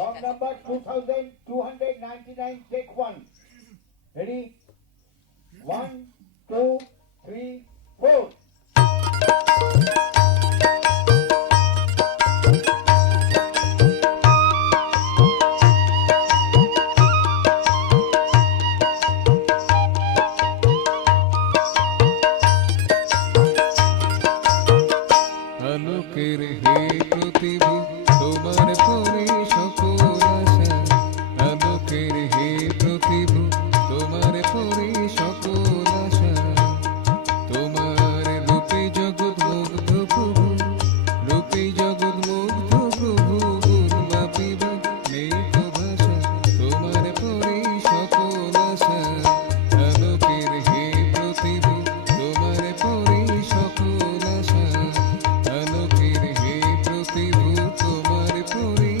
Song number 2299, take one. Ready? 1, 2, 3, 4. আলোকের হে প্রতিভু তোমার পরে সকল আশা আলোকের হে প্রতিভু তোমার পরে সকল আশা তোমার রূপে জগৎ মুগ্ধ প্রভু রূপে জগৎ মুগ্ধ প্রভু গুণ মাপিবা নেই তো ভাষা তোমার পরে সকল আশা আলোকের হে প্রতিভু তোমার পরে সকল আশা আলোকের হে প্রতিভু তোমার পরে